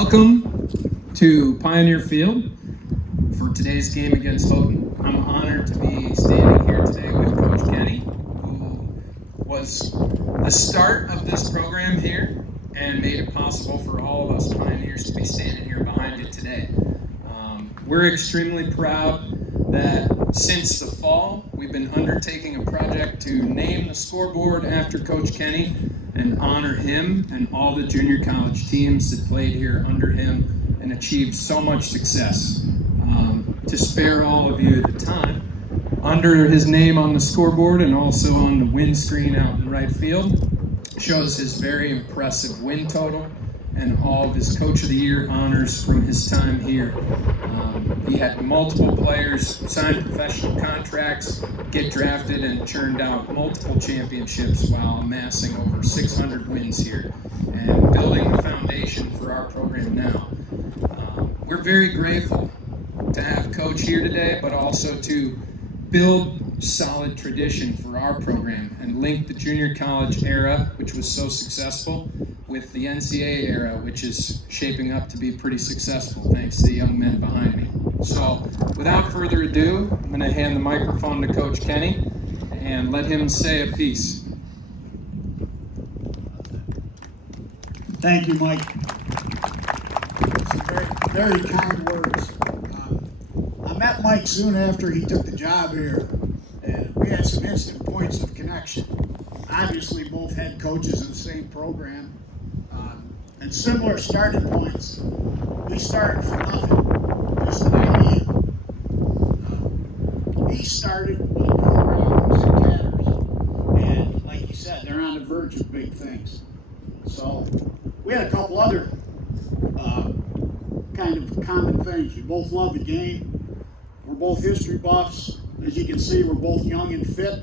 Welcome to Pioneer Field for today's game against Houghton. I'm honored to be standing here today with Coach Kenney, who was the start of this program here and made it possible for all of us Pioneers to be standing here behind it today. We're extremely proud that since the fall, we've been undertaking a project to name the scoreboard after Coach Kenney and honor him and all the junior college teams that played here under him and achieved so much success. To spare all of you the time, under his name on the scoreboard and also on the win screen out in right field shows his very impressive win total and all of his Coach of the Year honors from his time here. He had multiple players sign professional contracts, get drafted, and churned out multiple championships while amassing over 600 wins here and building the foundation for our program now. We're very grateful to have Coach here today, but also to build solid tradition for our program and link the junior college era, which was so successful, with the NCAA era, which is shaping up to be pretty successful thanks to the young men behind me. So without further ado, I'm going to hand the microphone to Coach Kenney and let him say a piece. Thank you, Mike. Some very, very kind words. I met Mike soon after he took the job here, and we had some instant points of connection. Obviously, both head coaches in the same program, and similar starting points. We started from nothing, just an idea. He started with a program in tatters, and like he said, they're on the verge of big things. So we had a couple other kind of common things. We both love the game. We're both history buffs. As you can see, we're both young and fit.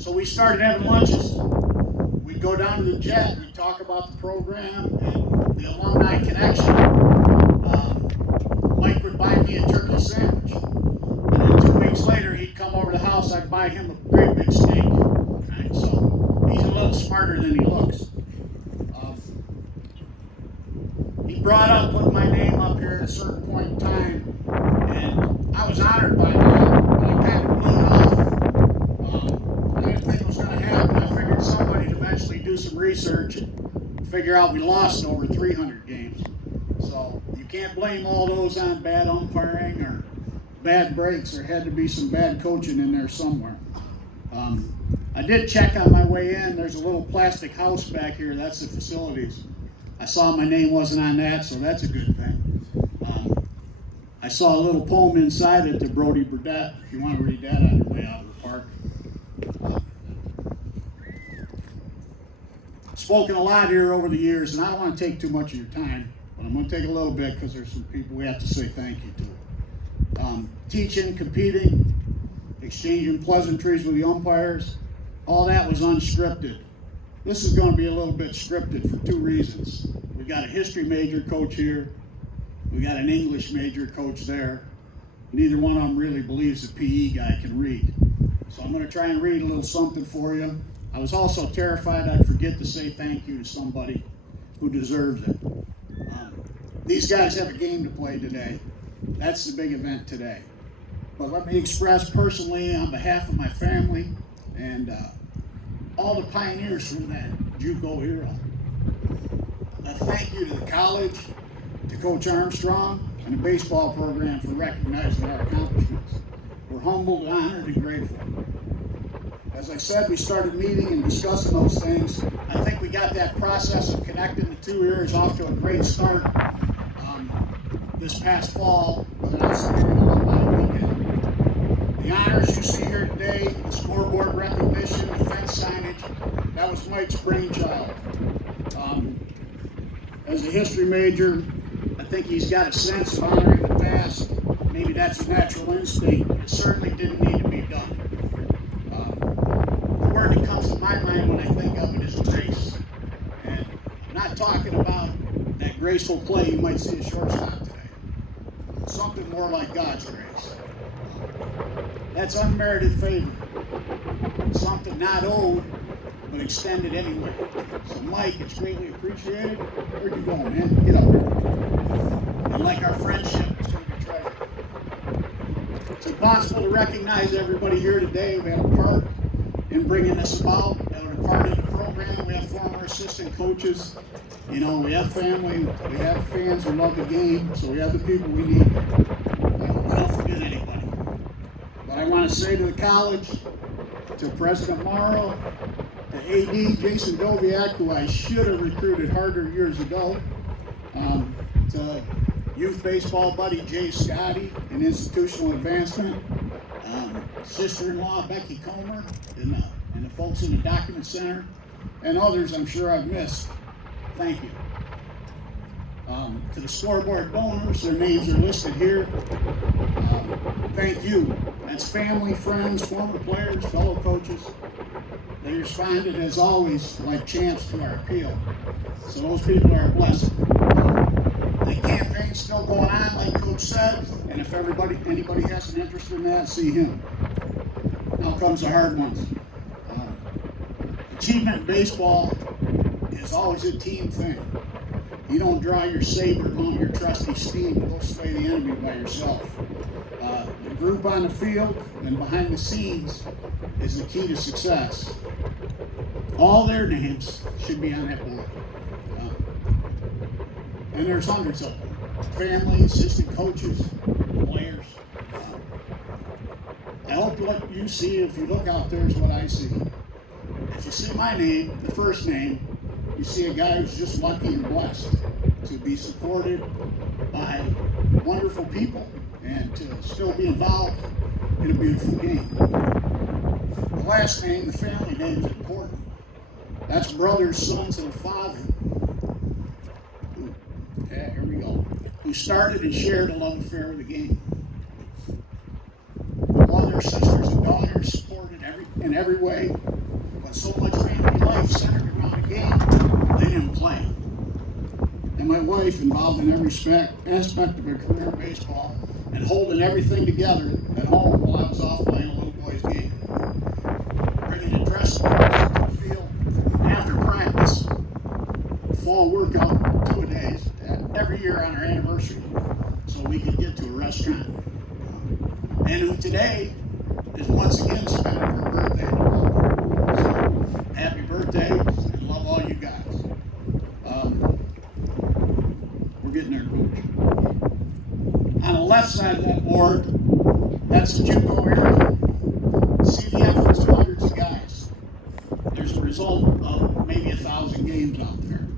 So we started having lunches. We'd go down to the Jet, we'd talk about the program and the alumni connection. Mike would buy me a turkey sandwich. And then 2 weeks later, he'd come over to the house, I'd buy him a great big steak. Right? So he's a little smarter than he looks. He brought up putting my name up here at a certain point in time, and I was honored by that, but I kind of blew it off. I didn't think it was going to happen. I figured somebody would eventually do some research and figure out we lost over 300 games. So you can't blame all those on bad umpiring or bad breaks. There had to be some bad coaching in there somewhere. I did check on my way in. There's a little plastic house back here. That's the facilities. I saw my name wasn't on that, so that's a good thing. I saw a little poem inside it to Brody Burdett, if you want to read that on your way out of the park. Spoken a lot here over the years, and I don't want to take too much of your time, but I'm going to take a little bit because there's some people we have to say thank you to. Teaching, competing, exchanging pleasantries with the umpires, all that was unscripted. This is going to be a little bit scripted for two reasons. We've got a history major coach here. We got an English major coach there. Neither one of them really believes the PE guy can read. So I'm going to try and read a little something for you. I was also terrified I'd forget to say thank you to somebody who deserves it. These guys have a game to play today. That's the big event today. But let me express personally on behalf of my family and all the pioneers from that JUCO era. A thank you to the college, to Coach Armstrong, and the baseball program for recognizing our accomplishments. We're humbled, honored, and grateful. As I said, we started meeting and discussing those things. I think we got that process of connecting the two eras off to a great start this past fall with an outstanding alumni weekend. The honors you see here today, the scoreboard recognition, the fence signage, that was Mike's brainchild. As a history major, I think he's got a sense of honoring the past. Maybe that's a natural instinct. It certainly didn't need to be done. The word that comes to my mind when I think of it is grace. And I'm not talking about that graceful play you might see a shortstop today. Something more like God's grace. That's unmerited favor. Something not owed, but extend it anyway. So Mike, it's greatly appreciated. Where'd you go, man? Get up here. And like our friendship, it's going to be treasured. It's impossible to recognize everybody here today. We had a part in bringing this about. We had a part in the program. We have former assistant coaches. You know, we have family. We have fans who love the game. So we have the people we need. We don't forget anybody. But I want to say to the college, to President Morrow, to AD Jason Doviak, who I should have recruited harder years ago, to youth baseball buddy Jay Scotty in institutional advancement, sister-in-law Becky Comer, and the folks in the document center, and others I'm sure I've missed. Thank you. To the scoreboard donors, their names are listed here. Thank you. That's family, friends, former players, fellow coaches. They responded, as always, like champs to our appeal. So those people are a blessing. The campaign's still going on, like Coach said, and if anybody has an interest in that, see him. Now comes the hard ones. Achievement in baseball is always a team thing. You don't draw your saber, mount your trusty steed, and go slay the enemy by yourself. The group on the field and behind the scenes is the key to success. All their names should be on that board. And there's hundreds of them. Family, assistant coaches, players. I hope what you see, if you look out there, is what I see. If you see my name, the first name, you see a guy who's just lucky and blessed to be supported by wonderful people and to still be involved in a beautiful game. The last name, the family name, is important. That's brothers, sons, and a father. Yeah, here we go. Who started and shared a love affair with the game. The mother, sisters, and daughters supported in every way, but so much family life centered around the game, they didn't play. And my wife, involved in every aspect of her career in baseball, and holding everything together at home while I was off playing a little boy's game. Bringing the dress clothes to the field after practice, fall workout 2 days, every year on our anniversary, so we could get to a restaurant. And who today is once again spending her birthday. So, happy birthday, and love all you guys. We're getting there, Coach. On the left side of that board, that's the JUCO area. See the efforts of hundreds of guys. There's a result of maybe 1,000 games out there,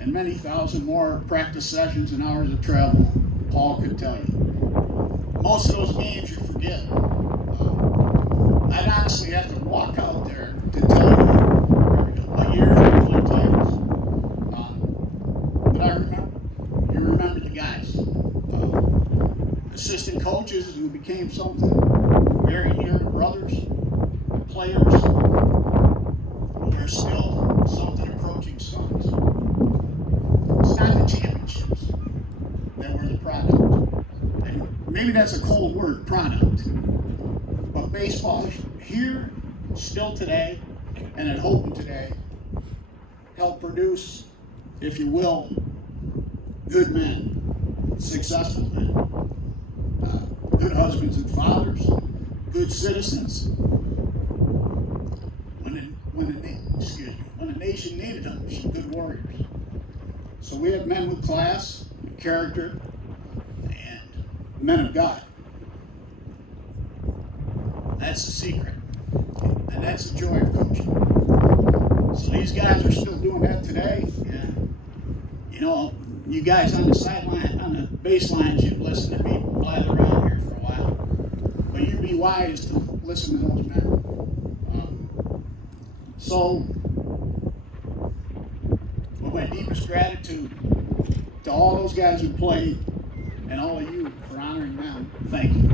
and many thousand more practice sessions and hours of travel. Paul could tell you. Most of those games you forget. I'd honestly have to walk out there to tell you what years we won titles. But I remember. You remember the guys. Assistant coaches who became something very near to brothers, players who are still something approaching sons. It's not the championships that were the product. And maybe that's a cold word, product. But baseball here, still today, and at Houghton today, helped produce, if you will, good men, successful men, good husbands and fathers, good citizens. When the nation needed them, some good warriors. So we have men with class, character, and men of God. That's the secret, and that's the joy of coaching. So these guys are still doing that today. And you know, you guys on the sideline, on the baseline, should listen to me blather around here for a while. But you'd be wise to listen to those men. So, with my deepest gratitude to all those guys who played and all of you for honoring them, thank you.